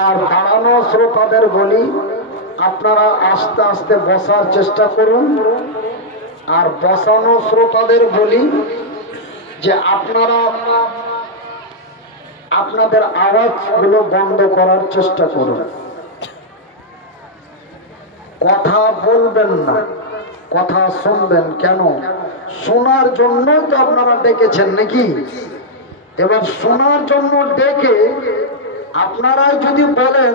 আর দাঁড়ানো শ্রোতাদের বলি, আপনারা আস্তে আস্তে বসার চেষ্টা করুন। আর বসানো শ্রোতাদের বলি যে আপনারা আপনাদের আওয়াজগুলো বন্ধ করার চেষ্টা করুন। কথা বলবেন না, কথা শুনবেন। কেন? শোনার জন্যই তো আপনারা ডেকেছেন নাকি? এবার শোনার জন্য ডেকে আপনারাই যদি বলেন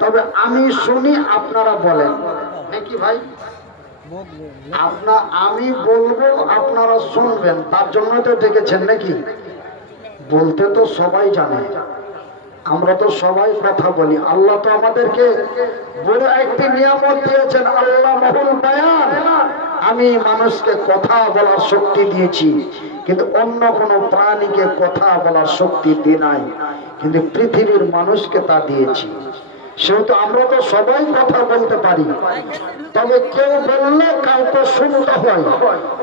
তবে আমি শুনি, আপনারা বলেন নাকি ভাই? আমি বলবো, আপনারা শুনবেন, তার জন্য তো ডেকেছেন নাকি? বলতে তো সবাই জানে, আমরা তো সবাই কথা বলি। আল্লাহ তো আমাদেরকে বড় একটি নিয়ামত দিয়েছেন, আল্লাহ মহুল বায়ান। আমি মানুষকে কথা বলার শক্তি দিয়েছি, কিন্তু অন্য কোনো প্রাণীকে কথা বলার শক্তি দিই নাই, কিন্তু পৃথিবীর মানুষকে তা দিয়েছি। সেহেতু আমরা তো সবাই কথা বলতে পারি, তবে কেউ বললে কাউকে শুনতে হয়।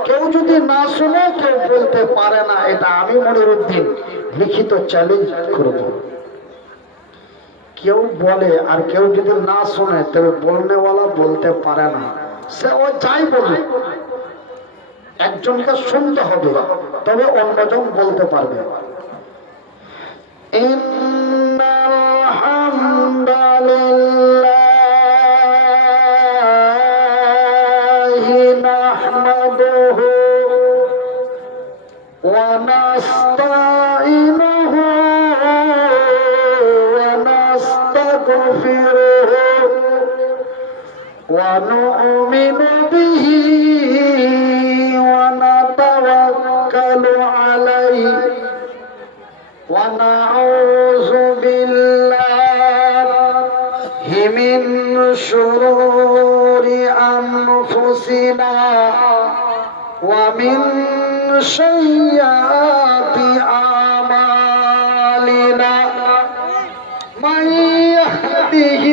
কেউ যদি না শুনে কেউ বলতে পারে না। এটা আমি মনিরউদ্দিন লিখিত চ্যালেঞ্জ করব। কেউ বলে আর কেউ যদি না শুনে তবে বলনেওয়ালা বলতে পারে না। সে ও যাই বলে, একজনকে শুনতে হবে, তবে অন্যজন বলতে পারবে। ونؤمن به ونتوكل عليه ونعوذ بالله من شرور أنفسنا ومن سيئات أعمالنا من يهده